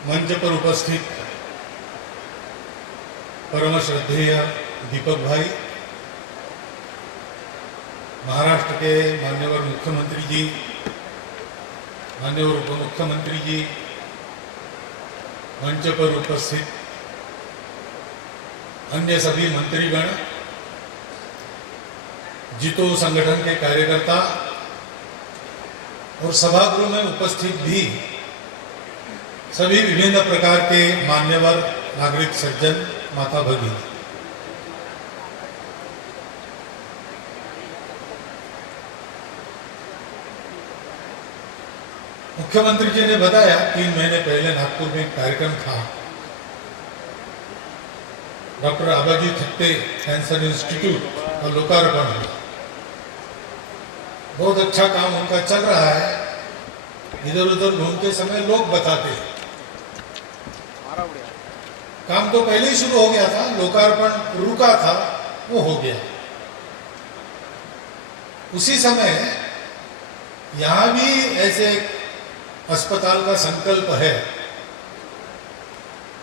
मंच पर उपस्थित परम श्रद्धेय दीपक भाई, महाराष्ट्र के माननीय मुख्यमंत्री जी, माननीय उप मुख्यमंत्री जी, मंच पर उपस्थित अन्य सभी मंत्रीगण, जितो संगठन के कार्यकर्ता और सभागृह में उपस्थित भी सभी विभिन्न प्रकार के मान्यवर नागरिक सज्जन, माता भगिनी, मुख्यमंत्री जी ने बताया 3 महीने पहले नागपुर में एक कार्यक्रम था। Doctor Abaji Thatte cancer institute का लोकार्पण हुआ। बहुत अच्छा काम उनका चल रहा है। इधर उधर घूमते समय लोग बताते हैं, काम तो पहले ही शुरू हो गया था, लोकार्पण रुका था, वो हो गया। उसी समय यहां भी ऐसे अस्पताल का संकल्प है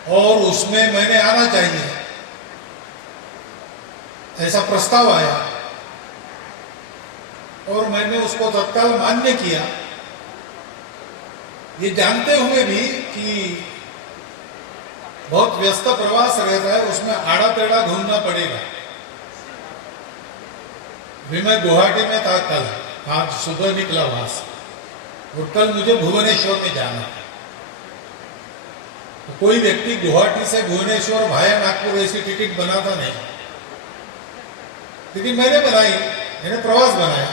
और उसमें मैंने आना चाहिए, ऐसा प्रस्ताव आया और मैंने उसको तत्काल मान्य किया, ये जानते हुए भी कि बहुत व्यस्त प्रवास रहता है, उसमें आड़ा टेढ़ा घूमना पड़ेगा। भी मैं गुवाहाटी में था कल, आज सुबह निकला वहां से, और कल मुझे भुवनेश्वर में जाना है। तो कोई व्यक्ति गुवाहाटी से भुवनेश्वर भाया नागपुर ऐसी टिकट बनाता नहीं, लेकिन मैंने बनाई, मैंने प्रवास बनाया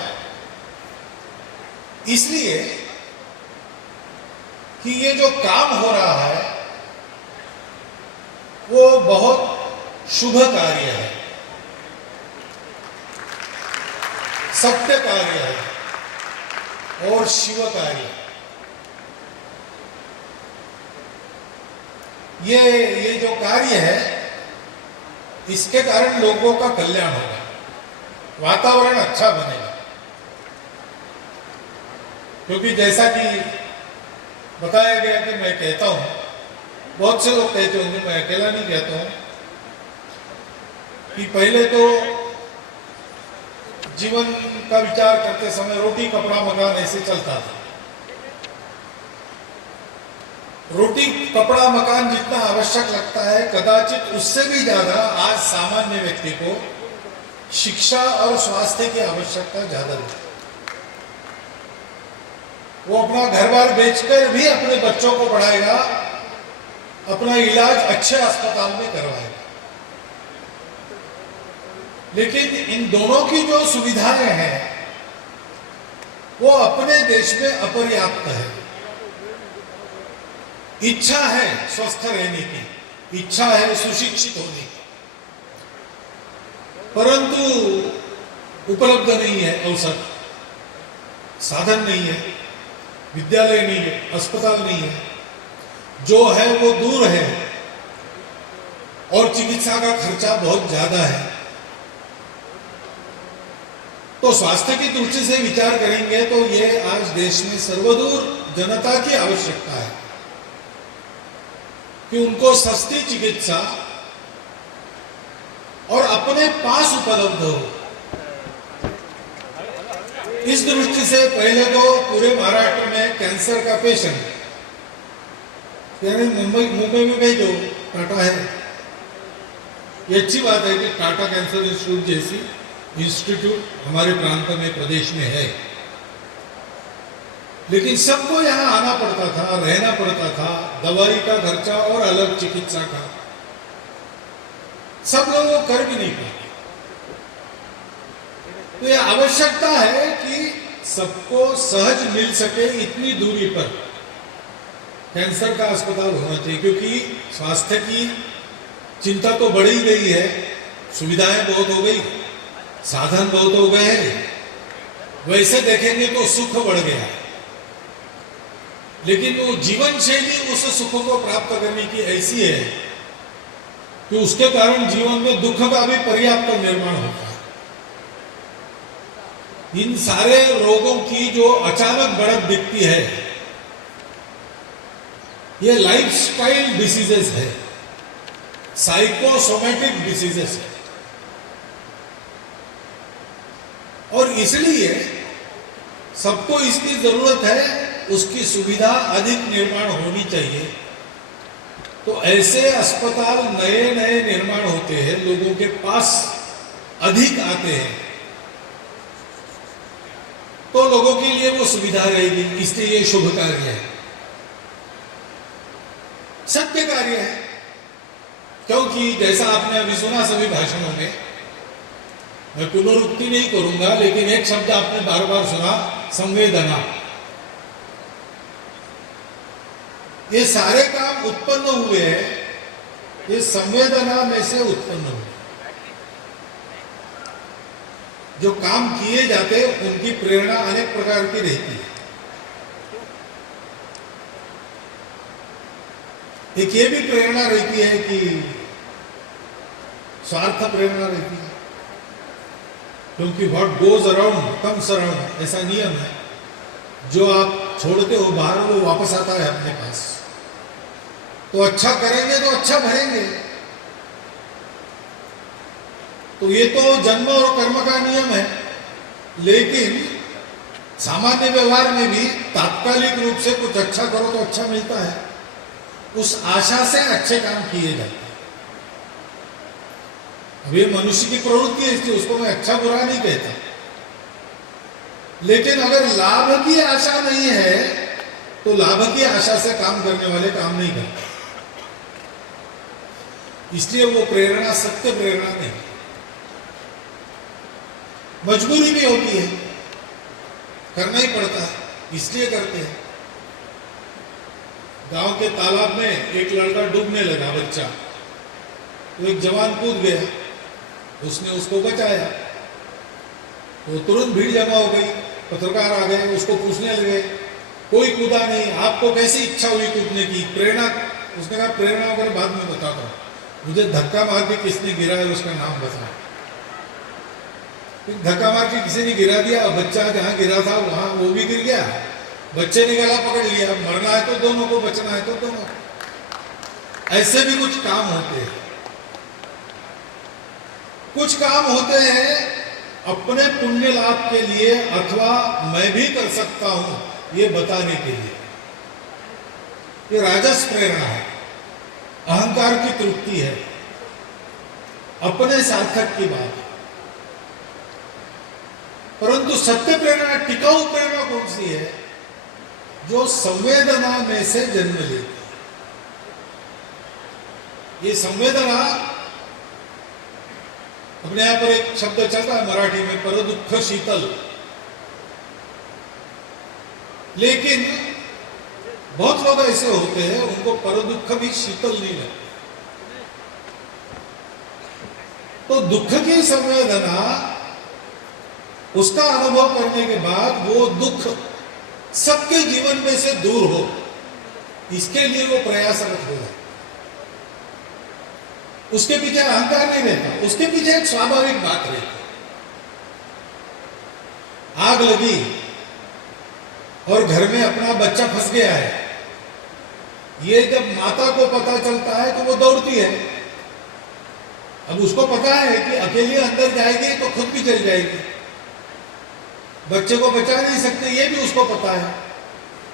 इसलिए कि ये जो काम हो रहा है वो बहुत शुभ कार्य है, सत्य कार्य है और शिव कार्य। ये जो कार्य है, इसके कारण लोगों का कल्याण होगा, वातावरण अच्छा बनेगा। क्योंकि जैसा कि बताया गया कि मैं कहता हूं, बहुत से लोग कहते होंगे, मैं अकेला नहीं कहता हूं, कि पहले तो जीवन का विचार करते समय रोटी कपड़ा मकान ऐसे चलता था। रोटी कपड़ा मकान जितना आवश्यक लगता है, कदाचित उससे भी ज्यादा आज सामान्य व्यक्ति को शिक्षा और स्वास्थ्य की आवश्यकता ज्यादा है। वो अपना घर बार बेचकर भी अपने बच्चों को पढ़ाएगा, अपना इलाज अच्छे अस्पताल में करवाएगा। लेकिन इन दोनों की जो सुविधाएं हैं वो अपने देश में अपर्याप्त है। इच्छा है स्वस्थ रहने की, इच्छा है सुशिक्षित होने की, परंतु उपलब्ध नहीं है अवसर, साधन नहीं है, विद्यालय नहीं है, अस्पताल नहीं है, जो है वो दूर है और चिकित्सा का खर्चा बहुत ज्यादा है। तो स्वास्थ्य की दृष्टि से विचार करेंगे तो ये आज देश में सर्वदूर जनता की आवश्यकता है कि उनको सस्ती चिकित्सा और अपने पास उपलब्ध हो। इस दृष्टि से पहले तो पूरे महाराष्ट्र में कैंसर का पेशेंट यानी मुंबई में भेजो, टाटा है, ये अच्छी बात है कि टाटा कैंसर इंस्टीट्यूट जैसी इंस्टीट्यूट हमारे प्रांत में, प्रदेश में है। लेकिन सबको यहाँ आना पड़ता था, रहना पड़ता था, दवाई का खर्चा और अलग चिकित्सा का, सब लोग वो कर भी नहीं पाते। तो ये आवश्यकता है कि सबको सहज मिल सके इतनी दूरी पर कैंसर का अस्पताल होना चाहिए। क्योंकि स्वास्थ्य की चिंता तो बढ़ ही गई है, सुविधाएं बहुत हो गई, साधन बहुत हो गए हैं, वैसे देखेंगे तो सुख बढ़ गया, लेकिन वो जीवन शैली उस सुख को प्राप्त करने की ऐसी है कि उसके कारण जीवन में दुख का भी पर्याप्त निर्माण होता है। इन सारे रोगों की जो अचानक बढ़त दिखती है ये लाइफस्टाइल डिसीजेस है, साइकोसोमेटिक डिसीजेस है, और इसलिए सबको इसकी जरूरत है, उसकी सुविधा अधिक निर्माण होनी चाहिए। तो ऐसे अस्पताल नए नए निर्माण होते हैं, लोगों के पास अधिक आते हैं, तो लोगों के लिए वो सुविधा रहेगी। इसलिए ये शुभ कार्य है, सत्य कार्य है। क्योंकि जैसा आपने अभी सुना सभी भाषणों में, मैं पुनरुक्ति नहीं करूंगा, लेकिन एक शब्द आपने बार बार सुना, संवेदना। ये सारे काम उत्पन्न हुए हैं, ये संवेदना में से उत्पन्न हुए। जो काम किए जाते हैं उनकी प्रेरणा अनेक प्रकार की रहती है। एक ये भी प्रेरणा रहती है कि स्वार्थ प्रेरणा रहती है, क्योंकि what goes around comes around, ऐसा नियम है। जो आप छोड़ते हो बाहर, वो वापस आता है अपने पास। तो अच्छा करेंगे तो अच्छा भरेंगे। तो ये तो जन्म और कर्म का नियम है, लेकिन सामान्य व्यवहार में भी तात्कालिक रूप से कुछ अच्छा करो तो अच्छा मिलता है, उस आशा से अच्छे काम किए जाते हैं। अब ये मनुष्य की प्रवृत्ति है, इसलिए उसको मैं अच्छा बुरा नहीं कहता। लेकिन अगर लाभ की आशा नहीं है, तो लाभ की आशा से काम करने वाले काम नहीं करते। इसलिए वो प्रेरणा सत्य प्रेरणा नहीं, मजबूरी भी होती है, करना ही पड़ता है, इसलिए करते हैं। गांव के तालाब में एक लड़का डूबने लगा, बच्चा, तो एक जवान कूद गया, उसने उसको बचाया। तो तुरंत भीड़ जमा हो गई, पत्रकार आ गए, उसको पूछने लगे, कोई कूदा नहीं, आपको कैसी इच्छा हुई कूदने की, प्रेरणा? उसने कहा प्रेरणा वगैरह बाद में बताता हूं, मुझे धक्का मार के किसने गिरा है उसका नाम बता। धक्का मार के किसी ने गिरा दिया, बच्चा जहां गिरा था वहां वो भी गिर गया, बच्चे ने गला पकड़ लिया। मरना है तो दोनों को, बचना है तो दोनों। ऐसे भी कुछ काम होते हैं। कुछ काम होते हैं अपने पुण्य लाभ के लिए, अथवा मैं भी कर सकता हूं ये बताने के लिए। ये राजस प्रेरणा है, अहंकार की तृप्ति है, अपने सार्थक की बात है। परंतु सत्य प्रेरणा, टिकाऊ प्रेरणा कौन सी है? जो संवेदना में से जन्म लेती है। ये संवेदना, अपने यहां पर एक शब्द चलता है मराठी में, पर दुख शीतल। लेकिन बहुत लोग ऐसे होते हैं, उनको पर दुख भी शीतल नहीं लगता। तो दुख की संवेदना, उसका अनुभव करने के बाद वो दुख सबके जीवन में से दूर हो, इसके लिए वो प्रयासरत हो जाए। उसके पीछे अहंकार नहीं रहता, उसके पीछे एक स्वाभाविक बात रहती। आग लगी और घर में अपना बच्चा फंस गया है, ये जब माता को पता चलता है तो वो दौड़ती है। अब उसको पता है कि अकेले अंदर जाएगी तो खुद भी चल जाएगी, बच्चे को बचा नहीं सकते, ये भी उसको पता है।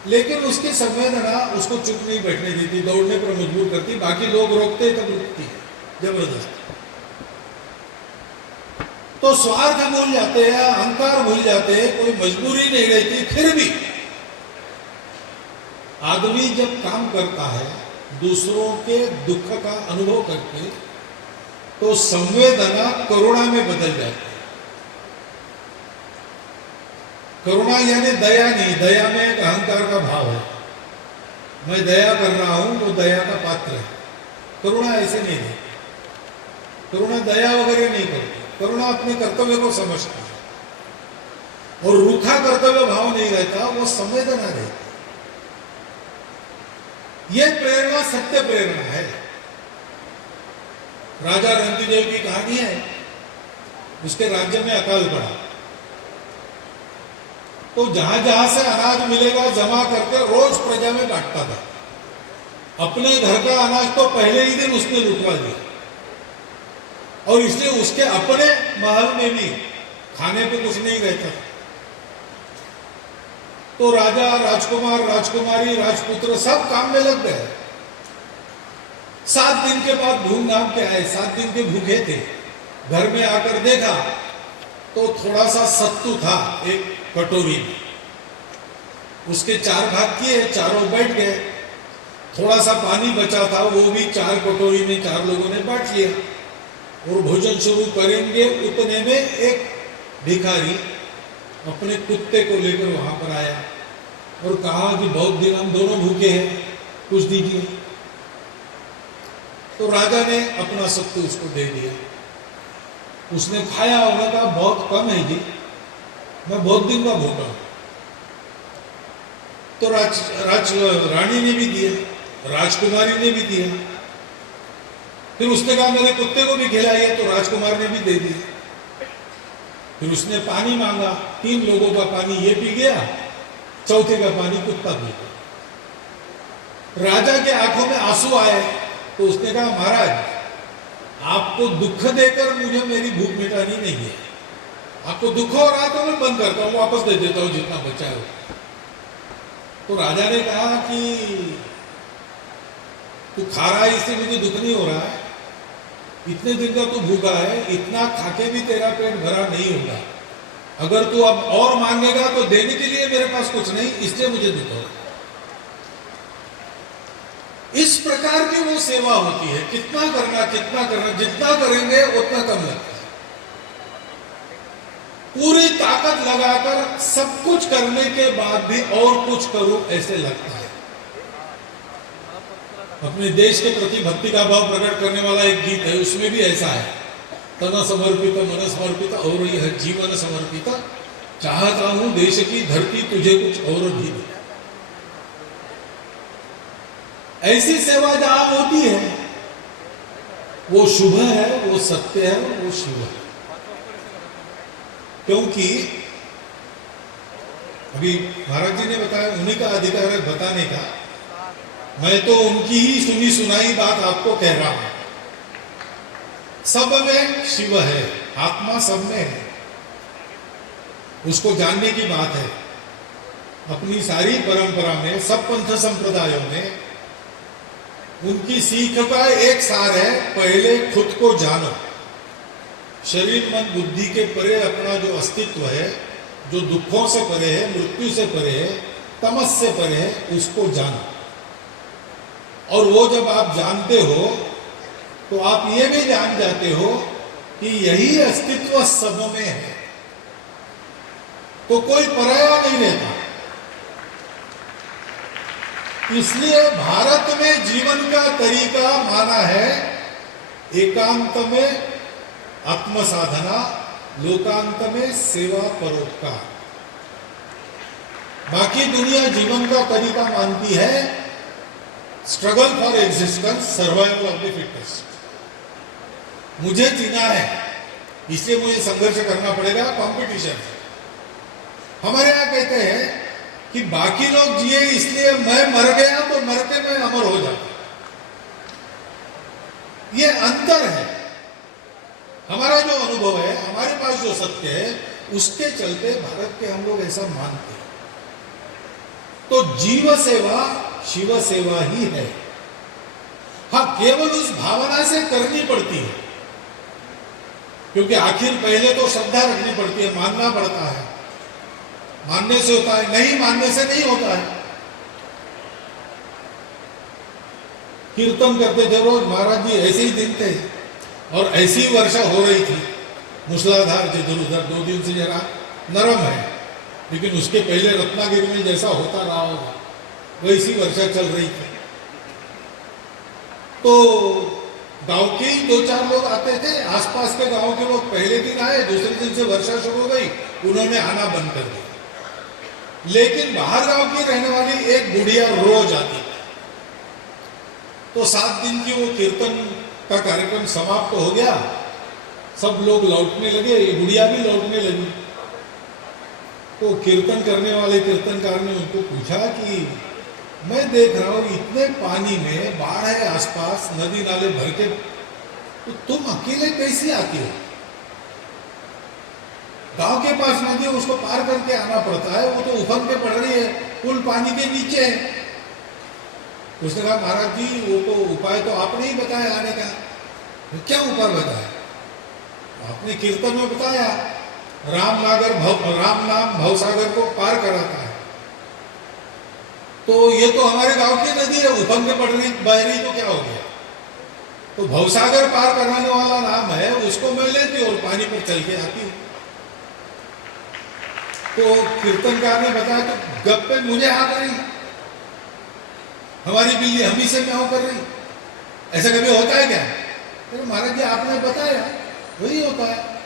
लेकिन उसकी संवेदना उसको चुप नहीं बैठने देती, दौड़ने पर मजबूर करती। बाकी लोग रोकते तब रुकती है जबरदस्ती। तो स्वार्थ भूल जाते हैं, अहंकार भूल जाते हैं, कोई मजबूरी नहीं रहती। फिर भी आदमी जब काम करता है दूसरों के दुख का अनुभव करके, तो संवेदना करुणा में बदल जाती है। करुणा यानी दया नहीं, दया में एक अहंकार का भाव है, मैं दया कर रहा हूं, वो दया का पात्र है। करुणा ऐसे नहीं है, करुणा दया वगैरह नहीं करती, करुणा अपने कर्तव्य को समझती है और रूखा कर्तव्य भाव नहीं रहता, वो संवेदना रहती। यह प्रेरणा सत्य प्रेरणा है। राजा रंतिदेव की कहानी है, उसके राज्य में अकाल पड़ा, तो जहां जहां से अनाज मिलेगा जमा करके रोज प्रजा में बांटता था। अपने घर का अनाज तो पहले ही दिन उसने लुटवा दिया, और इसलिए उसके अपने महल में भी खाने पे कुछ नहीं रहता। तो राजा, राजकुमार, राजकुमारी, राजपुत्र सब काम में लग गए। 7 दिन के बाद घूम-घाम के आए, 7 दिन के भूखे थे। घर में आकर देखा तो थोड़ा सा सत्तू था एक कटोरी में, उसके 4 भाग किए, चारों बैठ गए। थोड़ा सा पानी बचा था, वो भी 4 कटोरी में 4 लोगों ने बांट लिया, और भोजन शुरू करेंगे उतने में एक भिखारी अपने कुत्ते को लेकर वहां पर आया और कहा कि बहुत दिन हम दोनों भूखे हैं, कुछ दीजिए। तो राजा ने अपना सत्तू उसको दे दिया। उसने खाया होगा, कहा बहुत कम है जी, मैं बहुत दिन का भूखा हूं। तो रानी ने भी दिया, राजकुमारी ने भी दिया। फिर उसने कहा मेरे कुत्ते को भी खिलाइए, तो राजकुमार ने भी दे दिया। फिर उसने पानी मांगा, 3 लोगों का पानी ये पी गया, चौथे का पानी कुत्ता पी गया। राजा के आंखों में आंसू आए, तो उसने कहा महाराज, आपको दुख देकर मुझे मेरी भूख मिटानी नहीं है। आपको दुख हो रहा तो मैं बंद करता हूं, वापस दे देता हूं जितना बचा है। तो राजा ने कहा कि तू खा रहा है इससे मुझे दुख नहीं हो रहा है, इतने दिन का तू भूखा है, इतना खाके भी तेरा पेट भरा नहीं होगा। अगर तू अब और मांगेगा तो देने के लिए मेरे पास कुछ नहीं, इसलिए मुझे दुख हो रहा है। इस प्रकार की वो सेवा होती है। कितना करना, जितना करेंगे उतना कम लगता है। पूरी ताकत लगाकर सब कुछ करने के बाद भी और कुछ करूं ऐसे लगता है। अपने देश के प्रति भक्ति का भाव प्रकट करने वाला एक गीत है, उसमें भी ऐसा है, तन समर्पित मन समर्पित और यह जीवन समर्पित, चाहता हूं देश की धरती तुझे कुछ और भी दे। ऐसी सेवा जहां होती है वो शुभ है, वो सत्य है, वो शिव है। क्योंकि अभी महाराज जी ने बताया, उन्हीं का अधिकार है बताने का, मैं तो उनकी ही सुनी सुनाई बात आपको कह रहा हूं। सब में शिव है, आत्मा सब में है, उसको जानने की बात है। अपनी सारी परंपरा में, सब पंथ संप्रदायों में उनकी सीख का एक सार है, पहले खुद को जानो। शरीर मन बुद्धि के परे अपना जो अस्तित्व है, जो दुखों से परे है, मृत्यु से परे है, तमस से परे है, उसको जानो। और वो जब आप जानते हो तो आप ये भी जान जाते हो कि यही अस्तित्व सब में है, तो कोई पराया नहीं रहता। इसलिए भारत में जीवन का तरीका माना है एकांत में आत्म साधना, लोकांत में सेवा परोपकार। बाकी दुनिया जीवन का तरीका मानती है struggle for existence, survival of the fittest. मुझे जीना है इसलिए मुझे संघर्ष करना पड़ेगा, कंपटीशन है। हमारे यहां कहते हैं कि बाकी लोग जिए इसलिए मैं मर गया तो मरते मैं अमर हो जाता। ये अंतर है। हमारा जो अनुभव है, हमारे पास जो सत्य है, उसके चलते भारत के हम लोग ऐसा मानते हैं। तो जीव सेवा शिव सेवा ही है। हाँ, केवल उस भावना से करनी पड़ती है, क्योंकि आखिर पहले तो श्रद्धा रखनी पड़ती है, मानना पड़ता है। मानने से होता है, नहीं मानने से नहीं होता है। कीर्तन करते थे रोज महाराज जी, ऐसे ही दिन थे और ऐसी वर्षा हो रही थी, मूसलाधार जिधर उधर। 2 दिन से जरा नरम है, लेकिन उसके पहले रत्नागिरी में जैसा होता रहा होगा वैसी वर्षा चल रही थी। तो गांव के ही 2-4 लोग आते थे, आसपास के गांव के लोग पहले दिन आए, दूसरे दिन से वर्षा शुरू हो गई, उन्होंने आना बंद कर दिया। लेकिन बाहर गांव की रहने वाली एक बुढ़िया रोज आती थी। तो 7 दिन की वो कीर्तन का कार्यक्रम समाप्त हो गया, सब लोग लौटने लगे, ये बुढ़िया भी लौटने लगी। तो कीर्तन करने वाले कीर्तनकार ने उनको पूछा कि मैं देख रहा हूं इतने पानी में, बाढ़ है आसपास, नदी नाले भर के, तो तुम अकेले कैसे आती हो? गांव के पास नदी है, उसको पार करके आना पड़ता है, वो तो उफन के पड़ रही है, पुल पानी के नीचे है। उसने कहा महाराज जी वो तो उपाय तो आपने ही बताया आने का। क्या उपाय बताया? आपने कीर्तन में बताया, राम नाम भवसागर को पार कराता है। तो ये तो हमारे गांव की नदी है, उफन के पड़ रही बह रही, तो क्या हो गया? तो भवसागर पार कराने वाला नाम है, उसको मैं लेती और पानी पर चल के आती हूँ। तो कीर्तनकार ने बताया तो गप्पे मुझे आ रही, हमारी बिल्ली हम ही से म्याऊं कर रही, ऐसा कभी होता है क्या? तो महाराज जी आपने बताया वही होता है,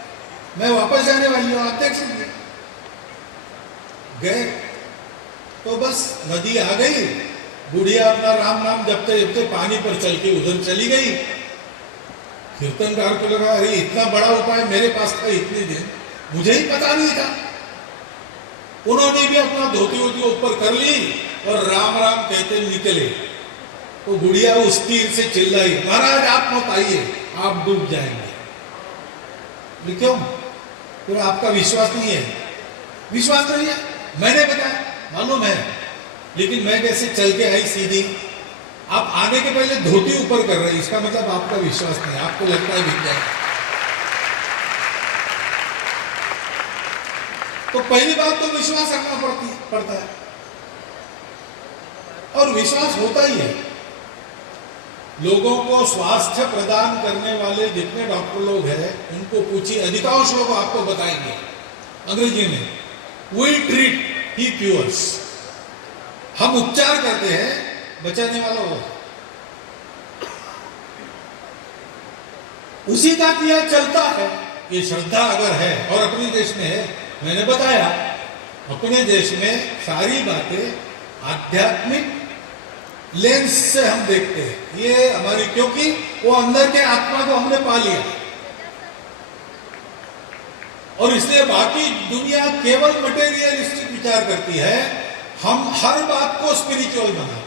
मैं वापस जाने वाली हूं, आप देख सकते। गए तो बस नदी आ गई, बुढ़िया अपना राम नाम जपते जपते पानी पर चल के उधर चली गई। कीर्तनकार को लगा अरे इतना बड़ा उपाय मेरे पास था इतने दिन, मुझे ही पता नहीं था। उन्होंने भी अपना धोती वोती ऊपर कर ली और राम राम कहते निकले। तो बुढ़िया उस तीर से चिल्लाई, महाराज आप मत आइए, आप डूब जाएंगे। क्यों? तो आपका विश्वास नहीं है? विश्वास नहीं है, मैंने बताया मालूम है, लेकिन मैं कैसे चल के आई सीधी, आप आने के पहले धोती ऊपर कर रहे, इसका मतलब आपका विश्वास नहीं, आपको लगता है विज्ञान। तो पहली बात तो विश्वास रखना पड़ता है, और विश्वास होता ही है। लोगों को स्वास्थ्य प्रदान करने वाले जितने डॉक्टर लोग हैं उनको पूछिए, अधिकांश लोग आपको बताएंगे अंग्रेजी में, वी ट्रीट ही क्यूअर्स, हम उपचार करते हैं, बचाने वाला वो। उसी का किया चलता है। ये श्रद्धा अगर है, और अपने देश में है, मैंने बताया अपने देश में सारी बातें आध्यात्मिक लेंस से हम देखते हैं, ये हमारी, क्योंकि वो अंदर के आत्मा को हमने पा लिया, और इसलिए बाकी दुनिया केवल मटेरियलिस्टिक विचार करती है, हम हर बात को स्पिरिचुअल बनाते हैं।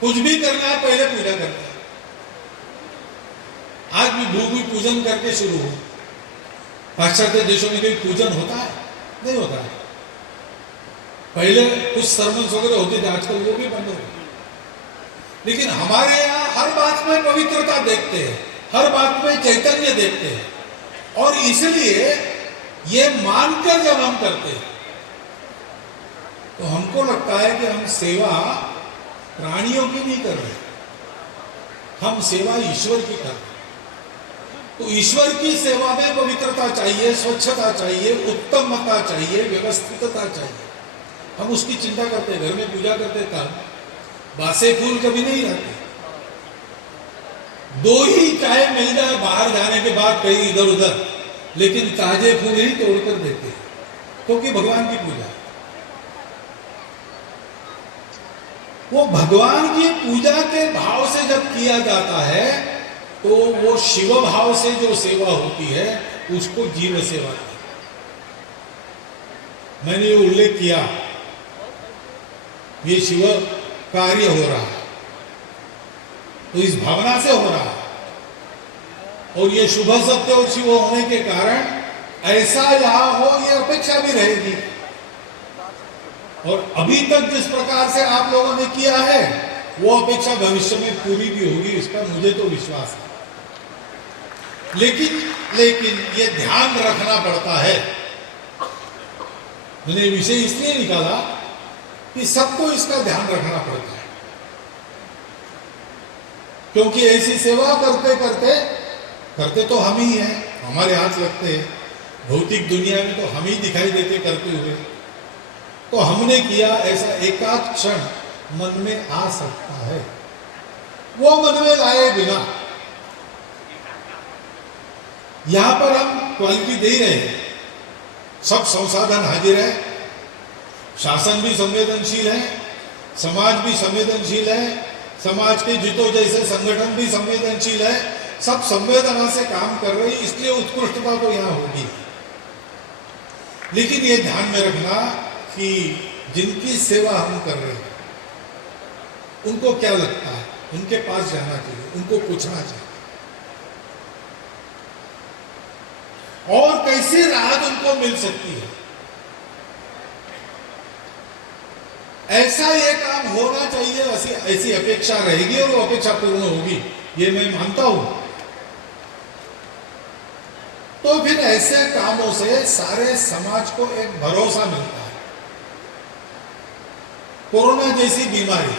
कुछ भी करना है पहले पूजा करते हैं। आज भी भूमि पूजन करके शुरू हो, पाश्चात्य देशों में कोई पूजन होता है? नहीं होता है। पहले कुछ सर्मन्स वगैरह होते थे, आजकल वो भी बंद हो गए। लेकिन हमारे यहाँ हर बात में पवित्रता देखते हैं, हर बात में चैतन्य देखते हैं, और इसलिए ये मानकर जब हम करते हैं तो हमको लगता है कि हम सेवा प्राणियों की नहीं कर रहे, हम सेवा ईश्वर की कर रहे। तो ईश्वर की सेवा में पवित्रता चाहिए, स्वच्छता चाहिए, उत्तमता चाहिए, व्यवस्थितता चाहिए। हम उसकी चिंता करते, घर में पूजा करते, तब बासे फूल कभी नहीं रहते। दो ही चाय मिल जाए बाहर जाने के बाद कहीं इधर उधर, लेकिन ताजे फूल ही तोड़कर देते हैं, क्योंकि भगवान की पूजा। वो भगवान की पूजा के भाव से जब किया जाता है तो वो शिव भाव से जो सेवा होती है उसको जीव सेवा है। मैंने ये उल्लेख किया, ये शिव कार्य हो रहा है तो इस भावना से हो रहा है, और ये शुभ सत्य और शिव होने के कारण ऐसा यहां हो ये अपेक्षा भी रहेगी। और अभी तक जिस प्रकार से आप लोगों ने किया है वो अपेक्षा भविष्य में पूरी भी होगी, इसका मुझे तो विश्वास है। लेकिन ये ध्यान रखना पड़ता है। मैंने विषय इसलिए निकाला कि सबको इसका ध्यान रखना पड़ता है, क्योंकि ऐसी सेवा करते करते तो हम ही हैं, हमारे हाथ लगते हैं। भौतिक दुनिया में तो हम ही दिखाई देते करते हुए, तो हमने किया ऐसा एकाध क्षण मन में आ सकता है। वो मन में लाए बिना यहां पर हम क्वालिटी दे रहे हैं, सब संसाधन हाजिर है, शासन भी संवेदनशील है, समाज भी संवेदनशील है, समाज के जितो जैसे संगठन भी संवेदनशील है, सब संवेदना से काम कर रही, इसलिए उत्कृष्टता तो यहां होगी। लेकिन ये ध्यान में रखना कि जिनकी सेवा हम कर रहे हैं उनको क्या लगता है, उनके पास जाना चाहिए, उनको पूछना चाहिए और कैसी राहत उनको मिल सकती है। ऐसा ये काम होना चाहिए, ऐसी अपेक्षा रहेगी और वो अपेक्षा पूर्ण होगी, ये मैं मानता हूं। तो फिर ऐसे कामों से सारे समाज को एक भरोसा मिलता है। कोरोना जैसी बीमारी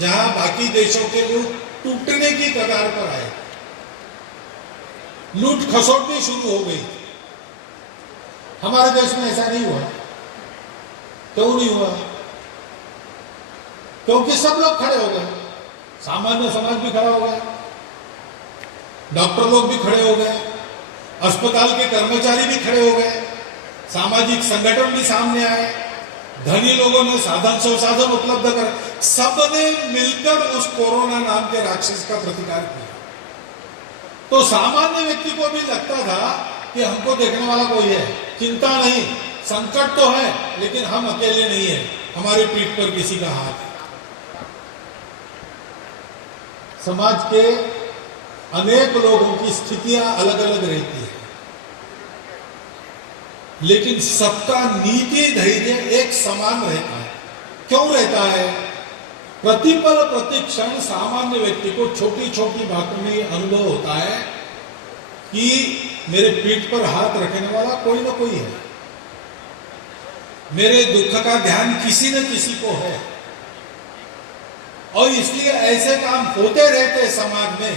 जहां बाकी देशों के लोग टूटने की कगार पर आए, लूट खसोट भी शुरू हो गई, हमारे देश में ऐसा नहीं हुआ। क्यों नहीं हुआ? क्योंकि सब लोग खड़े हो गए, सामान्य समाज भी खड़ा हो गया, डॉक्टर लोग भी खड़े हो गए, अस्पताल के कर्मचारी भी खड़े हो गए, सामाजिक संगठन भी सामने आए, धनी लोगों ने साधन संसाधन उपलब्ध कर, सबने मिलकर उस कोरोना नाम के राक्षस का प्रतिकार किया। तो सामान्य व्यक्ति को भी लगता था कि हमको देखने वाला कोई है, चिंता नहीं, संकट तो है लेकिन हम अकेले नहीं है, हमारी पीठ पर किसी का हाथ है। समाज के अनेक लोगों की स्थितियां अलग अलग रहती है, लेकिन सबका नीति धैर्य एक समान रहता है। क्यों रहता है? प्रतिपल प्रतिक्षण सामान्य व्यक्ति को छोटी छोटी बातों में अनुभव होता है कि मेरे पीठ पर हाथ रखने वाला कोई ना कोई है, मेरे दुख का ध्यान किसी न किसी को है, और इसलिए ऐसे काम होते रहते समाज में।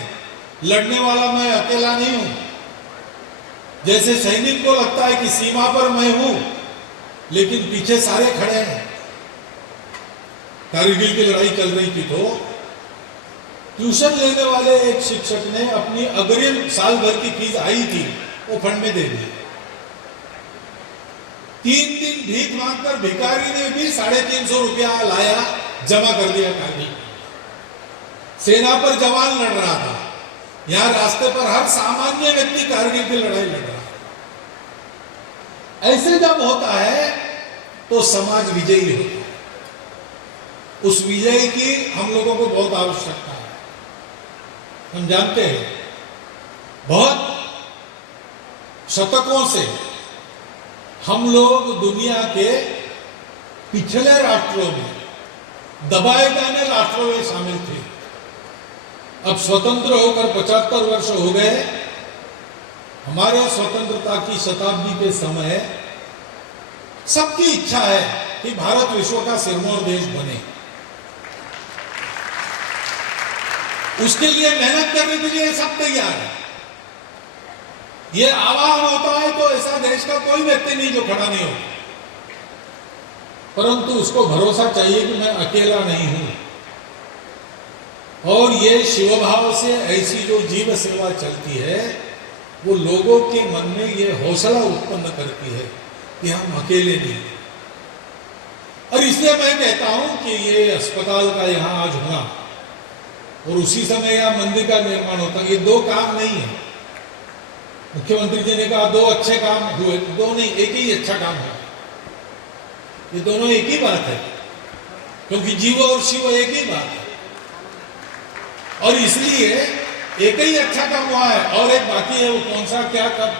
लड़ने वाला मैं अकेला नहीं हूं, जैसे सैनिक को लगता है कि सीमा पर मैं हूं लेकिन पीछे सारे खड़े हैं। कारगिल की लड़ाई चल रही थी तो ट्यूशन लेने वाले एक शिक्षक ने अपनी अग्रिम साल भर की फीस आई थी वो फंड में दे दी। 3 दिन भीख मांगकर भिखारी ने भी 350 रुपया लाया, जमा कर दिया कारगिल। सेना पर जवान लड़ रहा था, यहां रास्ते पर हर सामान्य व्यक्ति कारगिल की लड़ाई लड़ रहा है। ऐसे जब होता है तो समाज विजयी होता है। उस विजय की हम लोगों को बहुत आवश्यकता है। हम जानते हैं बहुत शतकों से हम लोग दुनिया के पिछले राष्ट्रों में, दबाए जाने राष्ट्रों में शामिल थे। अब स्वतंत्र होकर 75 वर्ष हो गए। हमारे स्वतंत्रता की शताब्दी के समय सबकी इच्छा है कि भारत विश्व का सिरमौर देश बने। उसके लिए मेहनत करने के लिए सब तैयार है। ये आह्वान होता है तो ऐसा देश का कोई व्यक्ति नहीं जो खड़ा नहीं हो, परंतु उसको भरोसा चाहिए कि मैं अकेला नहीं हूं। और ये शिवभाव से ऐसी जो जीव सेवा चलती है वो लोगों के मन में ये हौसला उत्पन्न करती है कि हम अकेले नहीं। और इसलिए मैं कहता हूं कि ये अस्पताल का यहां आज होना और उसी समय यहां मंदिर का निर्माण होता, ये दो काम नहीं है। मुख्यमंत्री जी ने कहा 2 अच्छे काम हुए, 2 नहीं, एक ही अच्छा काम है। ये दोनों एक ही बात है, क्योंकि जीव और शिव एक ही बात है। और इसलिए एक ही अच्छा काम हुआ है और एक बाकी है, वो कौन सा क्या कब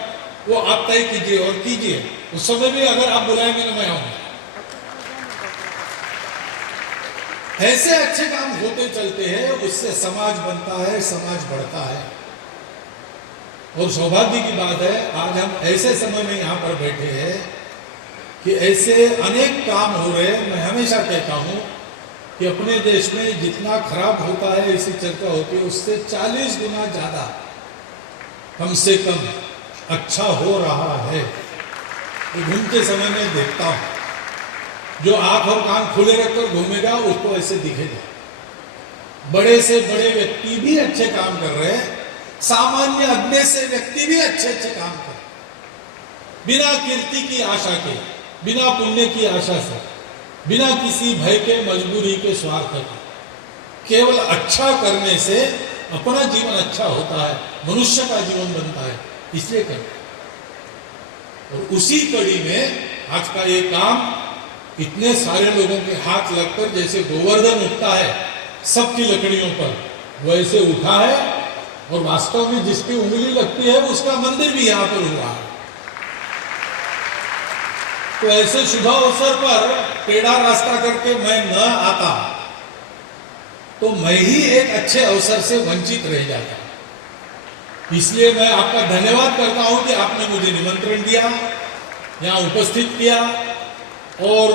वो आप तय कीजिए और कीजिए। उस समय भी अगर आप बुलाएंगे तो मैं आऊंगा। ऐसे अच्छे काम होते चलते हैं, उससे समाज बनता है, समाज बढ़ता है। और सौभाग्य की बात है आज हम ऐसे समय में यहां पर बैठे हैं कि ऐसे अनेक काम हो रहे हैं। मैं हमेशा कहता हूं कि अपने देश में जितना खराब होता है, ऐसी चर्चा होती है, उससे 40 गुना ज्यादा कम से कम अच्छा हो रहा है। तो घूमते समय में देखता हूं, जो आंख और कान खुले रखकर घूमेगा उसको ऐसे दिखेगा। बड़े से बड़े व्यक्ति भी अच्छे काम कर रहे हैं, सामान्य अज्ञे से व्यक्ति भी अच्छे अच्छे काम कर रहे हैं, बिना कीर्ति की आशा के, बिना पुण्य की आशा से, बिना किसी भय के, मजबूरी के, स्वार्थ के। केवल अच्छा करने से अपना जीवन अच्छा होता है, मनुष्य का जीवन बनता है, इसलिए करते। और उसी कड़ी में आज का ये काम इतने सारे लोगों के हाथ लगकर जैसे गोवर्धन उठता है सबकी लकड़ियों पर वैसे उठा है, और वास्तव में जिसकी उंगली लगती है उसका मंदिर भी यहाँ पर हुआ है। तो ऐसे शुभ अवसर पर टेढ़ा रास्ता करके मैं न आता तो मैं ही एक अच्छे अवसर से वंचित रह जाता। इसलिए मैं आपका धन्यवाद करता हूं कि आपने मुझे निमंत्रण दिया, यहाँ उपस्थित किया, और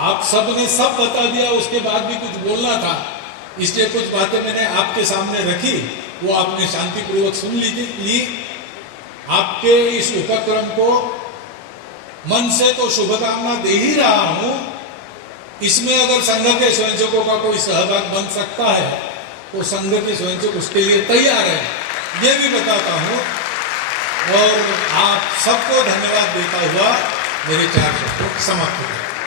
आप सब ने सब बता दिया। उसके बाद भी कुछ बोलना था, इसलिए कुछ बातें मैंने आपके सामने रखी, वो आपने शांतिपूर्वक सुन ली। आपके इस उपक्रम को मन से तो शुभकामना दे ही रहा हूं। इसमें अगर संघ के स्वयंसेवकों का कोई सहभाग बन सकता है तो संघ के स्वयंसेवक उसके लिए तैयार है, ये भी बताता हूं। और आप सबको धन्यवाद देता हुआ मेरे 4 शब्दों समाप्त करता हूं।